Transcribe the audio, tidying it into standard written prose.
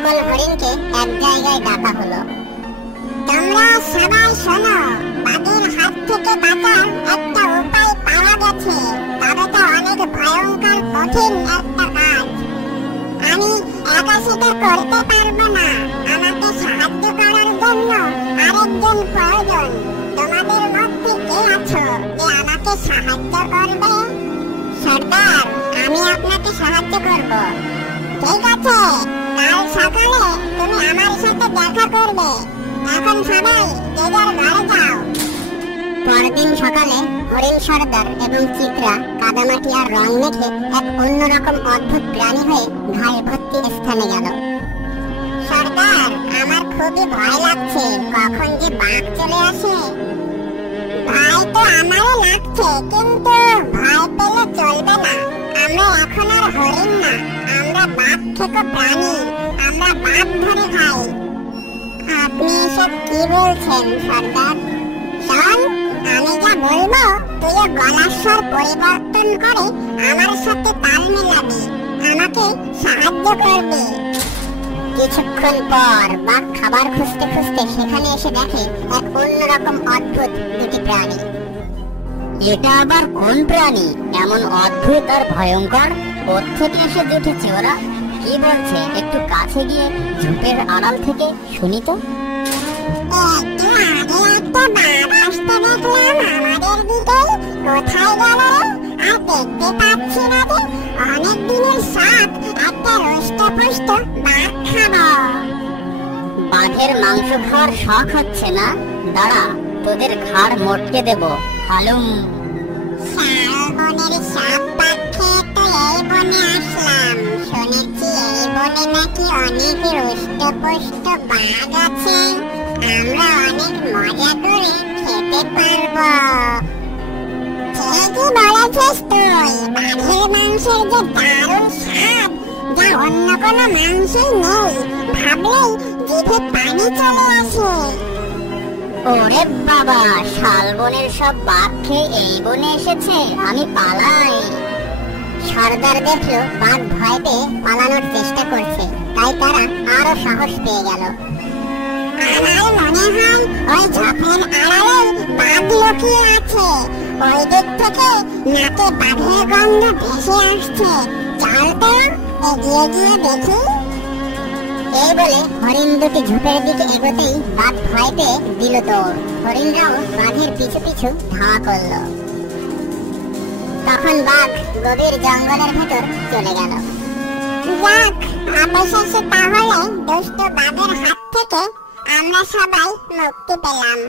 সকল হরিণকে এক জায়গায় ডাকা হলো। তোমরা সবাই শোনো, বাঘের হাত থেকে বাঁচার একটা উপায় পাওয়া গেছে, তবে তো অনেক ভয়ঙ্কর কঠিন একটা কাজ। আমি একা সেটা করতে পারবো না, আমাকে সাহায্য করার জন্য আরেকজন প্রয়োজন। তোমাদের মধ্যে কে আছো যে আমাকে সাহায্য করবে? সর্দার, আমি আপনাকে সাহায্য করব। ঠিক আছে, কাল সকালে তুমি আমার সাথে দেখা করবে। এখন সবাই যে যার ঘরে যাও। পরদিন সকালে হরিণ সর্দার এবং চিত্রা কাদামাটি আর রং মেখে এক অন্যরকম অদ্ভুত প্রাণী হয়ে ঘাস ভর্তি স্থানে গেল। সর্দার, আমার খুবই ভয় লাগছে, কখন যে বাঘ চলে আসে। ভয় তো আমারও লাগছে, কিন্তু ভয় পেলে চলবে না। আমরা এখন আর হরিণ না, আমরা বাঘ থেকে প্রাণী, আমরা বাঘ ধরে খাই। আপনি এসব কি বলছেন সর্দার? শোন, আমি যা বলবো তুইও গলার স্বর পরিবর্তন করে আমার সাথে তাল মেলাবি, আমাকে সাহায্য করবি। কিছুক্ষণ পর বাঘ খাবার খুঁজতে খুঁজতে সেখানে এসে দেখে এক অন্যরকম অদ্ভুত দুটি প্রাণী। এটা আবার কোন প্রাণী এমন অদ্ভুত আর ভয়ঙ্কর? কোত্থেকে এসে জুটেছে ওরা? কি বলছে? একটু কাছে গিয়ে ঝোপের আড়াল থেকে শুনি তো। একটু আগে একটা বাঘ আসতে দেখলাম আমাদের দিকে, কোথায় গেল রে? আর দেখতে পাচ্ছি না যে, অনেক দিনের সাপ একটা রোস্টপুষ্ট বাঘ খাবো। বাঘের মাংস খাওয়ার শখ হচ্ছে না? দাঁড়া, তোদের ঘাড় মটকে দেব। হালুম। শালবনের সাপ বাঘ খেয়ে তো এই বনে আসলাম, শুনেছি এই বনে নাকি অনেক রোস্টপুষ্ট বাঘ আছে, আমরা অনেক মজা করে খেতে পারবো। ঠিকই বলেছিস তুই, বাঘের মাংসের যে দারুণ স্বাদ, যা অন্য কোনো মাংসই নেই, ভাবলেই জিভে পানি চলে আসে। ওরে বাবা, শালবনের সব বাঘ খেয়ে এই বনে এসেছে, আমি পালাই। সর্দার দেখলো বাঘ ভয় পেয়ে পালানোর চেষ্টা করছে, তাই তারা আরো সাহস পেয়ে গেল। আমার মনে হয় ওই ঝোপের আড়ালেই বাঘ লুকিয়ে আছে, ওই দিক থেকে নাকে বাঘের গন্ধ ভেসে আসছে। চল তো এগিয়ে গিয়ে দেখি। এই বলে হরিণ দুটি ঝোপের দিকে এগোতেই বাঘ ভয় পেয়ে দিল দৌড়। হরিণরাও বাঘের পিছু পিছু ধাওয়া করলো। তখন বাঘ গভীর জঙ্গলের ভেতর চলে গেল। যাক, অবশেষে তাহলে দুষ্ট বাঘের হাত থেকে আমরা সবাই মুক্তি পেলাম।